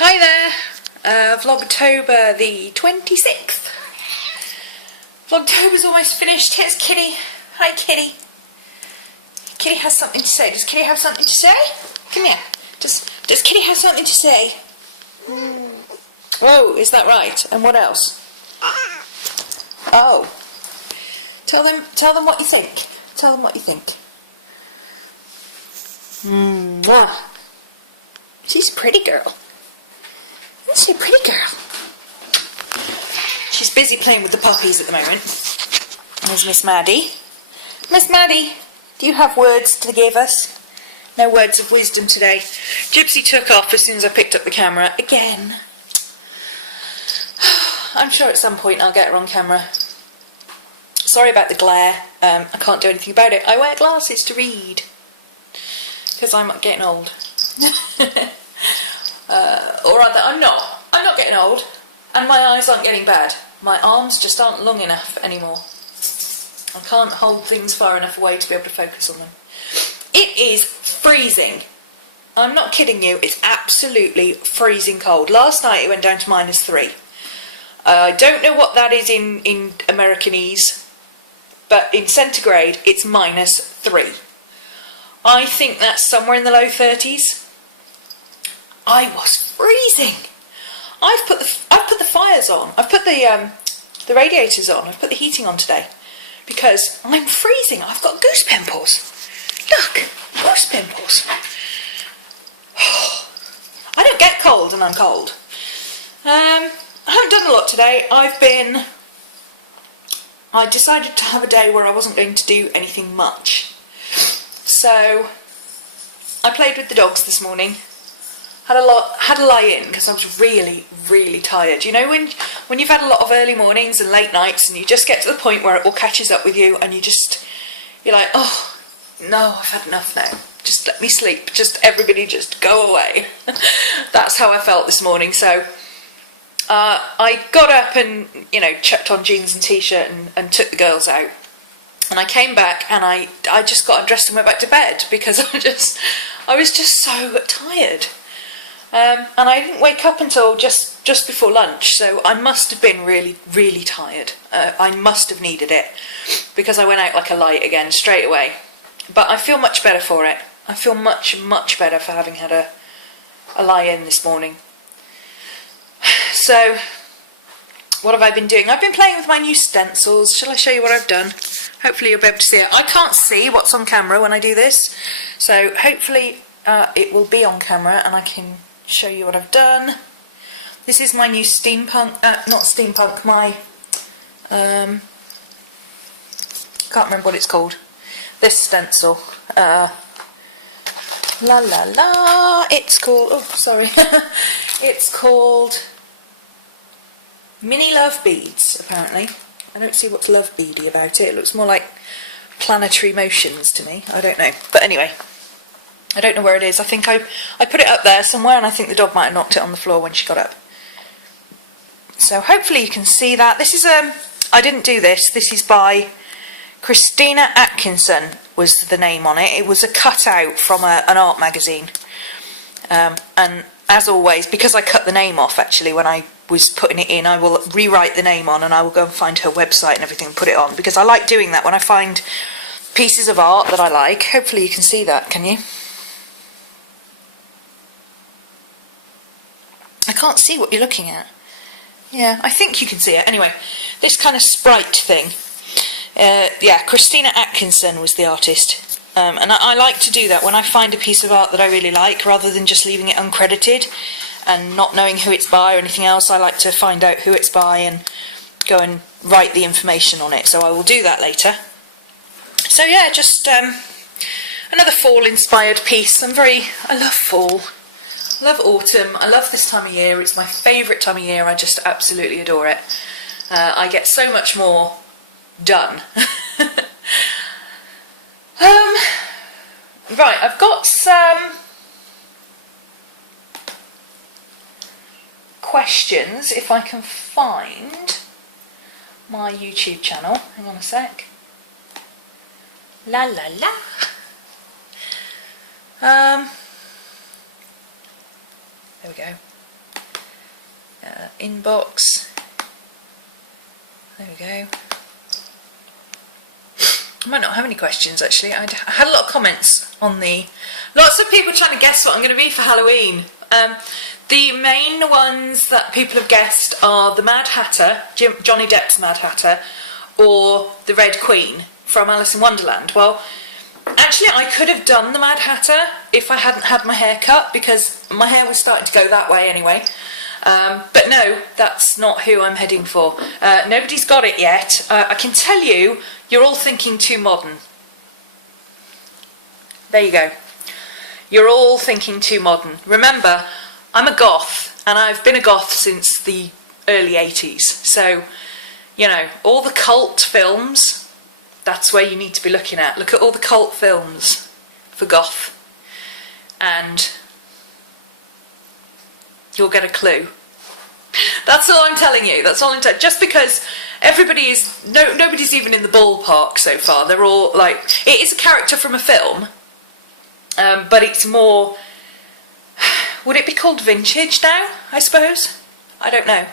Hi there, Vlogtober the 26th. Vlogtober's almost finished. Here's Kitty. Hi Kitty. Kitty has something to say. Does Kitty have something to say? Come here. Does Kitty have something to say? Oh, is that right? And what else? Oh. Tell them what you think. Tell them what you think. Mwah. She's a pretty girl. Isn't she a pretty girl? She's busy playing with the puppies at the moment. There's Miss Maddie. Miss Maddie, do you have words to give us? No words of wisdom today. Gypsy took off as soon as I picked up the camera again. I'm sure at some point I'll get her on camera. Sorry about the glare. I can't do anything about it. I wear glasses to read because I'm getting old. Or rather, I'm not. I'm not getting old, and my eyes aren't getting bad. My arms just aren't long enough anymore. I can't hold things far enough away to be able to focus on them. It is freezing. I'm not kidding you. It's absolutely freezing cold. Last night it went down to -3. I don't know what that is in Americanese, but in centigrade it's -3. I think that's somewhere in the low 30s. I was freezing. I've put the fires on. I've put the radiators on. I've put the heating on today because I'm freezing. I've got goose pimples. Look, goose pimples. I don't get cold, and I'm cold. I haven't done a lot today. I decided to have a day where I wasn't going to do anything much. So I played with the dogs this morning. Had a lie in because I was really, really tired. You know when you've had a lot of early mornings and late nights and you just get to the point where it all catches up with you and you're like, oh no, I've had enough now. Just let me sleep. Just everybody just go away. That's how I felt this morning. So I got up and chucked on jeans and t-shirt and took the girls out. And I came back and I just got undressed and went back to bed because I was just so tired. And I didn't wake up until just before lunch, so I must have been really, really tired. I must have needed it because I went out like a light again straight away. But I feel much better for it. I feel much, much better for having had a lie-in this morning. So, what have I been doing? I've been playing with my new stencils. Shall I show you what I've done? Hopefully you'll be able to see it. I can't see what's on camera when I do this, so hopefully it will be on camera and I can show you what I've done. This is my new steampunk, not steampunk, my, can't remember what it's called. This stencil, la la la, it's called, oh sorry, it's called Mini Love Beads, apparently. I don't see what's love beady about it. It looks more like planetary motions to me. I don't know, but anyway. I don't know where it is. I think I put it up there somewhere and I think the dog might have knocked it on the floor when she got up. So hopefully you can see that. This is, I didn't do this. This is by Christina Atkinson was the name on it. It was a cutout from an art magazine. And as always, because I cut the name off actually when I was putting it in, I will rewrite the name on and I will go and find her website and everything and put it on. Because I like doing that when I find pieces of art that I like. Hopefully you can see that, can you? I can't see what you're looking at. Yeah, I think you can see it. Anyway, this kind of sprite thing. Yeah, Christina Atkinson was the artist. And I like to do that when I find a piece of art that I really like, rather than just leaving it uncredited and not knowing who it's by or anything else. I like to find out who it's by and go and write the information on it. So I will do that later. So yeah, just another fall-inspired piece. I love fall. I love autumn. I love this time of year. It's my favourite time of year. I just absolutely adore it. I get so much more done. Right, I've got some questions if I can find my YouTube channel. Hang on a sec. La la la. There we go. inbox. There we go. I might not have any questions actually. I had a lot of comments on lots of people trying to guess what I'm going to be for Halloween. The main ones that people have guessed are the Mad Hatter, Johnny Depp's Mad Hatter, or the Red Queen from Alice in Wonderland. Well, actually I could have done the Mad Hatter if I hadn't had my hair cut, because my hair was starting to go that way anyway. But no, that's not who I'm heading for. Nobody's got it yet. I can tell you, you're all thinking too modern. There you go. You're all thinking too modern. Remember, I'm a goth, and I've been a goth since the early 80s. So, you know, all the cult films, that's where you need to be looking at. Look at all the cult films for goth, and you'll get a clue. That's all I'm telling you. That's all I'm telling you. Just because everybody is... nobody's even in the ballpark so far. They're all like... It is a character from a film, but it's more... Would it be called vintage now, I suppose? I don't know.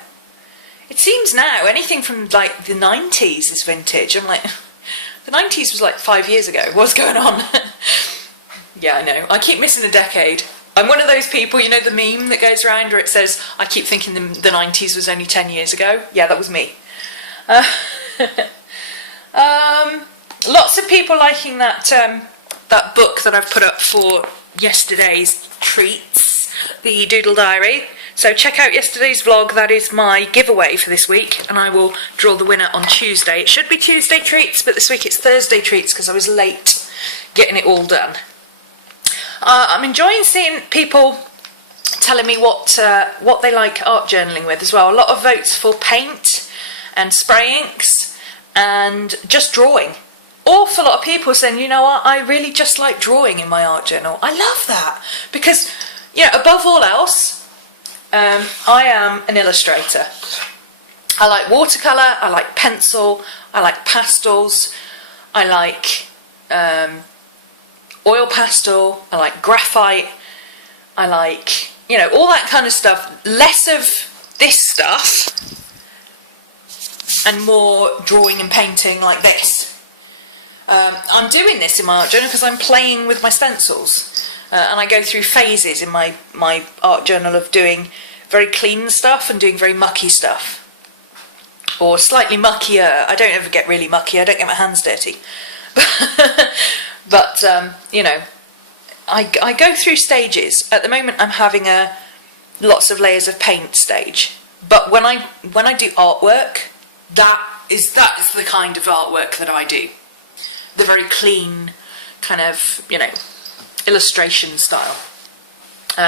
It seems now anything from like the 90s is vintage. I'm like, the 90s was like 5 years ago. What's going on? Yeah, I know. I keep missing a decade. I'm one of those people, you know the meme that goes around where it says, I keep thinking the 90s was only 10 years ago? Yeah, that was me. Lots of people liking that that book that I've put up for yesterday's treats, the Doodle Diary. So check out yesterday's vlog. That is my giveaway for this week, and I will draw the winner on Tuesday. It should be Tuesday treats, but this week it's Thursday treats because I was late getting it all done. I'm enjoying seeing people telling me what they like art journaling with as well. A lot of votes for paint and spray inks and just drawing. Awful lot of people saying, you know what, I really just like drawing in my art journal. I love that because, you know, above all else, I am an illustrator. I like watercolour, I like pencil, I like pastels, I like oil pastel, I like graphite, I like, you know, all that kind of stuff. Less of this stuff and more drawing and painting like this. I'm doing this in my art journal because I'm playing with my stencils, and I go through phases in my art journal of doing very clean stuff and doing very mucky stuff, or slightly muckier. I don't ever get really mucky, I don't get my hands dirty. But you know, I go through stages. At the moment I'm having a lots of layers of paint stage, but when I do artwork, that is the kind of artwork that I do. The very clean kind of, you know, illustration style.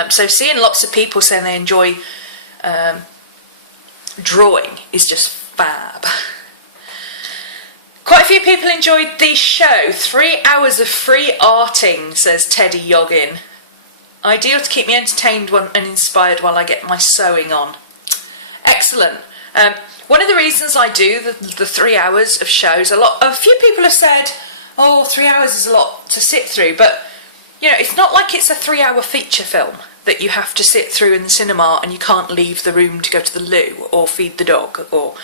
So seeing lots of people saying they enjoy drawing is just fab. Quite a few people enjoyed the show. 3 hours of free arting, says Teddy Yoggin. Ideal to keep me entertained and inspired while I get my sewing on. Excellent. One of the reasons I do the 3 hours of shows, a few people have said, oh, 3 hours is a lot to sit through, but you know, it's not like it's a 3-hour feature film that you have to sit through in the cinema and you can't leave the room to go to the loo or feed the dog or,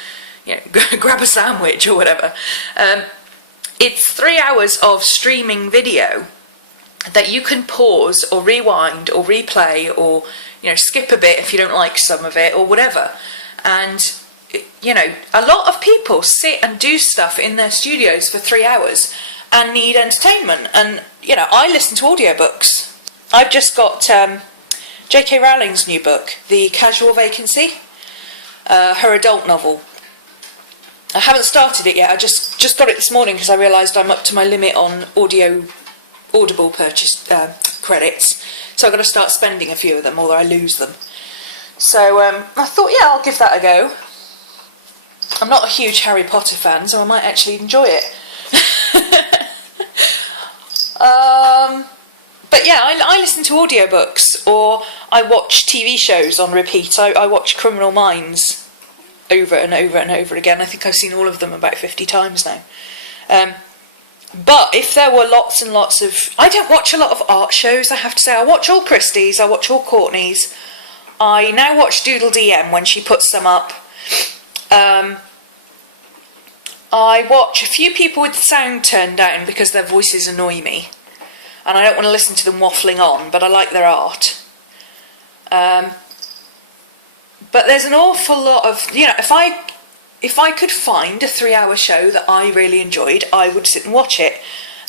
you know, grab a sandwich or whatever. It's 3 hours of streaming video that you can pause or rewind or replay or, you know, skip a bit if you don't like some of it or whatever. And, you know, a lot of people sit and do stuff in their studios for 3 hours and need entertainment. And, you know, I listen to audiobooks. I've just got J.K. Rowling's new book, The Casual Vacancy, her adult novel. I haven't started it yet. I just got it this morning because I realised I'm up to my limit on Audible purchase credits. So I've got to start spending a few of them or I lose them. So I thought, yeah, I'll give that a go. I'm not a huge Harry Potter fan, so I might actually enjoy it. But yeah, I listen to audiobooks or I watch TV shows on repeat. I watch Criminal Minds over and over and over again. I think I've seen all of them about 50 times now. But if there were lots and lots of... I don't watch a lot of art shows, I have to say. I watch all Christie's, I watch all Courtney's. I now watch Doodle DM when she puts them up. I watch a few people with the sound turned down because their voices annoy me, and I don't want to listen to them waffling on, but I like their art. But there's an awful lot of, you know, if I could find a 3-hour show that I really enjoyed, I would sit and watch it.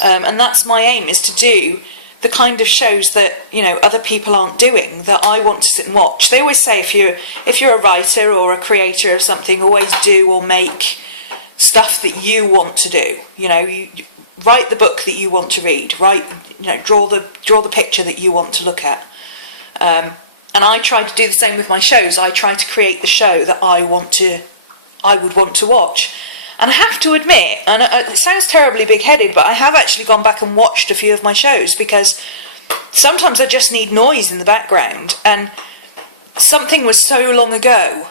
And that's my aim, is to do the kind of shows that, you know, other people aren't doing, that I want to sit and watch. They always say if you're a writer or a creator of something, always do or make stuff that you want to do. You know, you write the book that you want to read, draw the picture that you want to look at. And I try to do the same with my shows. I try to create the show that I would want to watch. And I have to admit, and it sounds terribly big-headed, but I have actually gone back and watched a few of my shows, because sometimes I just need noise in the background, and something was so long ago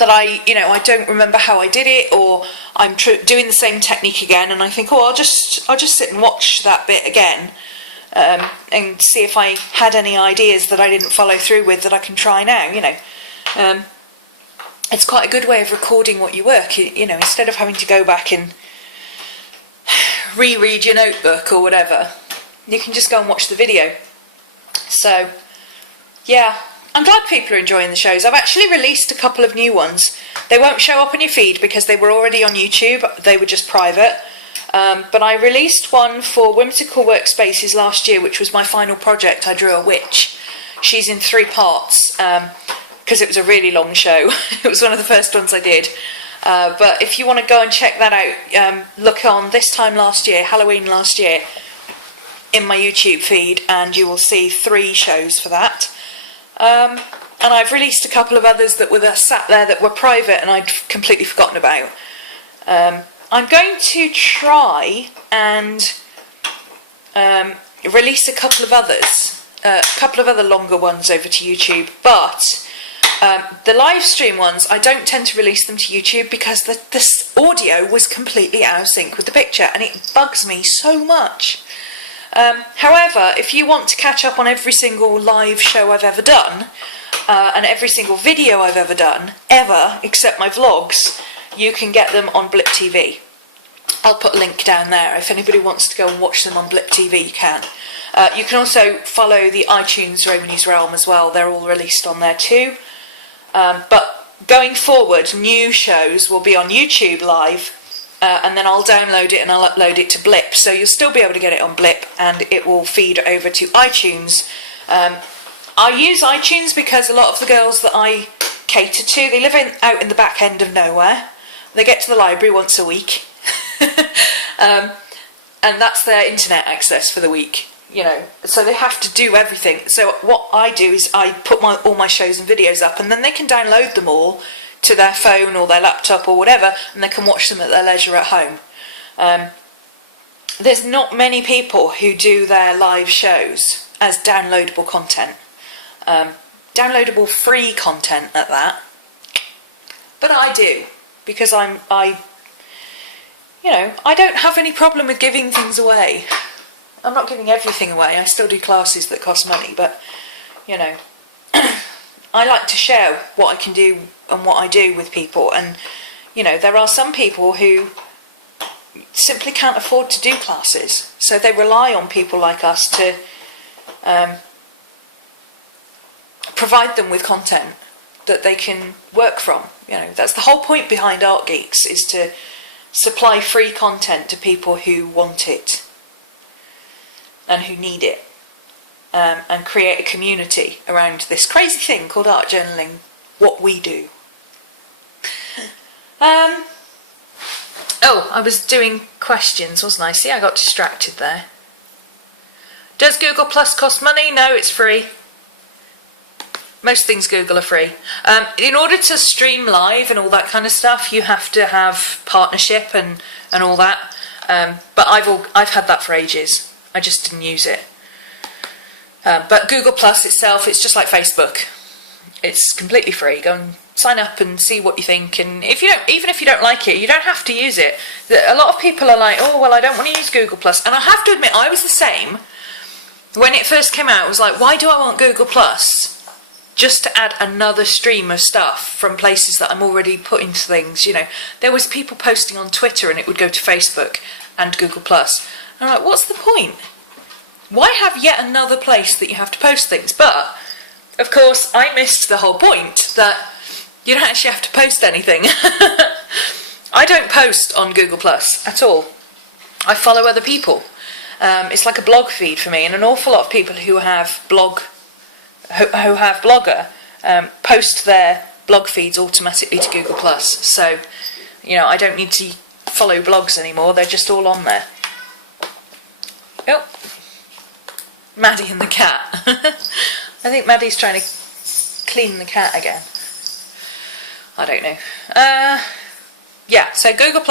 that I don't remember how I did it, or I'm doing the same technique again, and I think, oh, I'll just sit and watch that bit again, and see if I had any ideas that I didn't follow through with that I can try now, you know. It's quite a good way of recording what you work, you know, instead of having to go back and reread your notebook or whatever, you can just go and watch the video. So, yeah, I'm glad people are enjoying the shows. I've actually released a couple of new ones. They won't show up on your feed because they were already on YouTube, they were just private. But I released one for Whimsical Workspaces last year, which was my final project. I drew a witch. She's in 3 parts. Because it was a really long show. It was one of the first ones I did. But if you want to go and check that out, look on this time last year, Halloween last year, in my YouTube feed, and you will see 3 shows for that. And I've released a couple of others that were sat there that were private and I'd completely forgotten about. I'm going to try and release a couple of others, a couple of other longer ones over to YouTube, but the live stream ones, I don't tend to release them to YouTube because the audio was completely out of sync with the picture, and it bugs me so much. However, if you want to catch up on every single live show I've ever done, and every single video I've ever done, except my vlogs, you can get them on Blip TV. I'll put a link down there. If anybody wants to go and watch them on Blip TV, you can. You can also follow the iTunes RhomanysRealm as well. They're all released on there too. But going forward, new shows will be on YouTube live, and then I'll download it and I'll upload it to Blip. So you'll still be able to get it on Blip, and it will feed over to iTunes. I use iTunes because a lot of the girls that I cater to, they live out in the back end of nowhere. They get to the library once a week. And that's their internet access for the week. You know, so they have to do everything. So what I do is I put all my shows and videos up, and then they can download them all to their phone or their laptop or whatever, and they can watch them at their leisure at home. There's not many people who do their live shows as downloadable content. Downloadable free content at that. But I do, because I don't have any problem with giving things away. I'm not giving everything away. I still do classes that cost money, but, you know, I like to share what I can do and what I do with people. And, you know, there are some people who simply can't afford to do classes, so they rely on people like us to provide them with content that they can work from. You know, that's the whole point behind Art Geeks, is to supply free content to people who want it and who need it, and create a community around this crazy thing called art journaling, what we do. Oh, I was doing questions, wasn't I? See, I got distracted there. Does Google Plus cost money? No, it's free. Most things Google are free. In order to stream live and all that kind of stuff, you have to have partnership and all that. But I've had that for ages. I just didn't use it. But Google Plus itself, it's just like Facebook. It's completely free. Go and sign up and see what you think. And even if you don't like it, you don't have to use it. A lot of people are like, oh, well, I don't want to use Google Plus. And I have to admit, I was the same. When it first came out, I was like, why do I want Google Plus? just to add another stream of stuff from places that I'm already putting things. You know, there was people posting on Twitter and it would go to Facebook and Google+. I'm like, what's the point? Why have yet another place that you have to post things? But, of course, I missed the whole point that you don't actually have to post anything. I don't post on Google+ at all. I follow other people. It's like a blog feed for me, and an awful lot of people who have Blogger post their blog feeds automatically to Google+. So, you know, I don't need to follow blogs anymore, they're just all on there. Oh, Maddie and the cat. I think Maddie's trying to clean the cat again. I don't know. Yeah, so Google+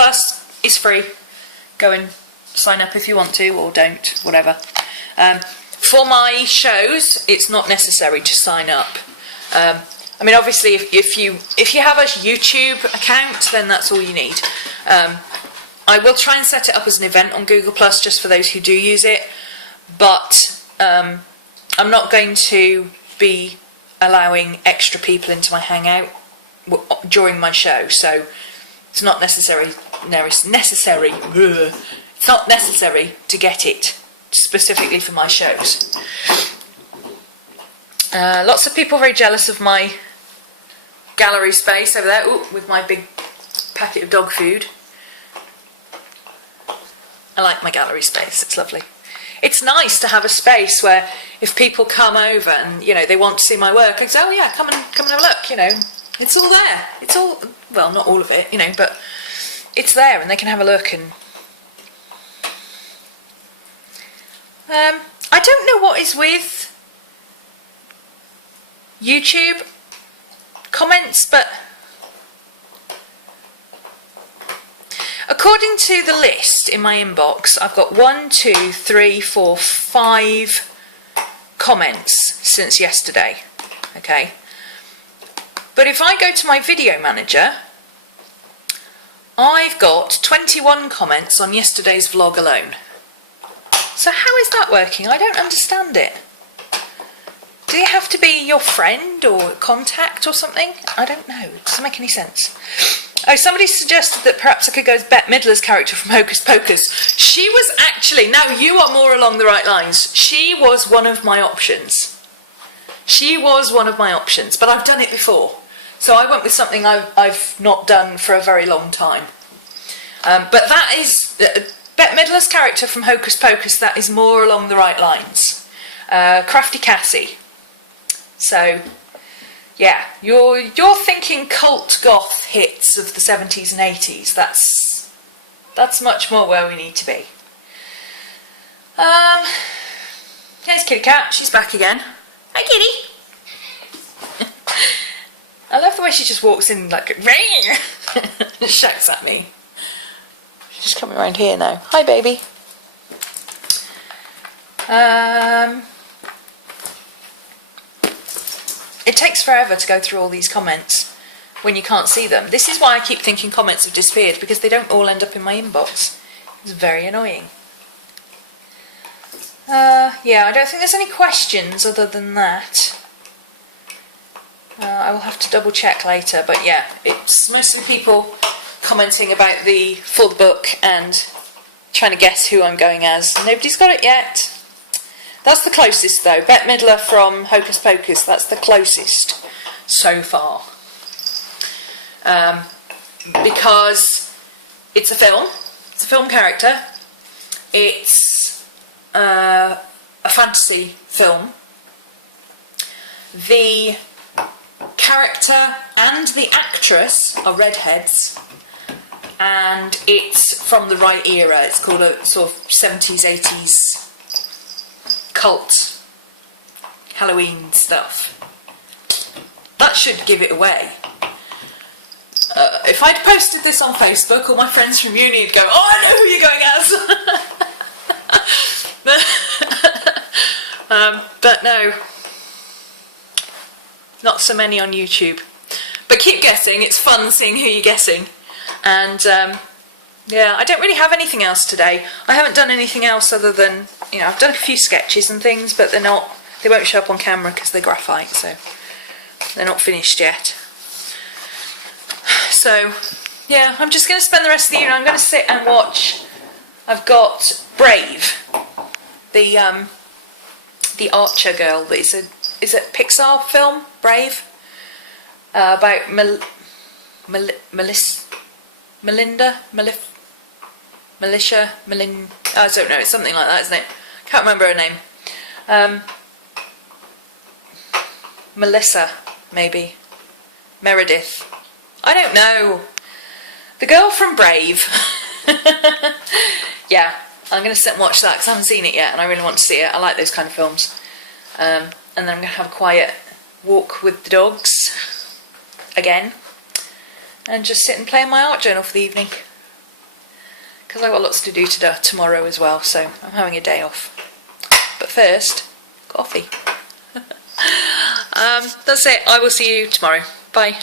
is free. Go and sign up if you want to, or don't, whatever. For my shows, it's not necessary to sign up. I mean, obviously, if you have a YouTube account, then that's all you need. I will try and set it up as an event on Google+, just for those who do use it, but I'm not going to be allowing extra people into my Hangout during my show, so it's not necessary. It's not necessary to get it specifically for my shows. Lots of people very jealous of my gallery space over there. Ooh, with my big packet of dog food. I like my gallery space, it's lovely. It's nice to have a space where if people come over and, you know, they want to see my work, I say, oh yeah, come and have a look, you know. It's all there. It's all, well, not all of it, you know, but it's there and they can have a look. And I don't know what is with YouTube comments, but according to the list in my inbox, I've got 1, 2, 3, 4, 5 comments since yesterday. Okay. But if I go to my video manager, I've got 21 comments on yesterday's vlog alone. So how is that working? I don't understand it. Do you have to be your friend or contact or something? I don't know. It doesn't make any sense. Oh, somebody suggested that perhaps I could go as Bette Midler's character from Hocus Pocus. She was actually, now you are more along the right lines, she was one of my options. She was one of my options, but I've done it before. So I went with something I've not done for a very long time. But that is, Bette Midler's character from Hocus Pocus, that is more along the right lines. Crafty Cassie. So, yeah, you're thinking cult goth hits of the 70s and 80s. That's much more where we need to be. Here's Kitty Cat, she's back again. Hi Kitty! I love the way she just walks in like and shouts at me. She's coming around here now. Hi baby. It takes forever to go through all these comments when you can't see them. This is why I keep thinking comments have disappeared, because they don't all end up in my inbox. It's very annoying. Yeah, I don't think there's any questions other than that. I will have to double check later, but yeah, it's mostly people commenting about the full book and trying to guess who I'm going as. Nobody's got it yet. That's the closest though. Bette Midler from Hocus Pocus, that's the closest so far. Because it's a film character, it's a fantasy film. The character and the actress are redheads, and it's from the right era. It's called a sort of 70s, 80s cult Halloween stuff. That should give it away. If I'd posted this on Facebook, all my friends from uni would go, oh, I know who you're going as. But no, not so many on YouTube. But keep guessing, it's fun seeing who you're guessing. And yeah, I don't really have anything else today. I haven't done anything else other than, you know, I've done a few sketches and things, but they won't show up on camera because they're graphite, so They're not finished yet. So, yeah, I'm just going to spend the rest of the evening. I'm going to sit and watch. I've got Brave, the Archer girl. Is it Pixar film? Brave, about Militia. I don't know. It's something like that, isn't it? Can't remember her name. Melissa, maybe. Meredith. I don't know. The girl from Brave. Yeah, I'm going to sit and watch that because I haven't seen it yet and I really want to see it. I like those kind of films. And then I'm going to have a quiet walk with the dogs again and just sit and play in my art journal for the evening because I've got lots to do tomorrow as well, so I'm having a day off. But first, coffee. That's it. I will see you tomorrow. Bye.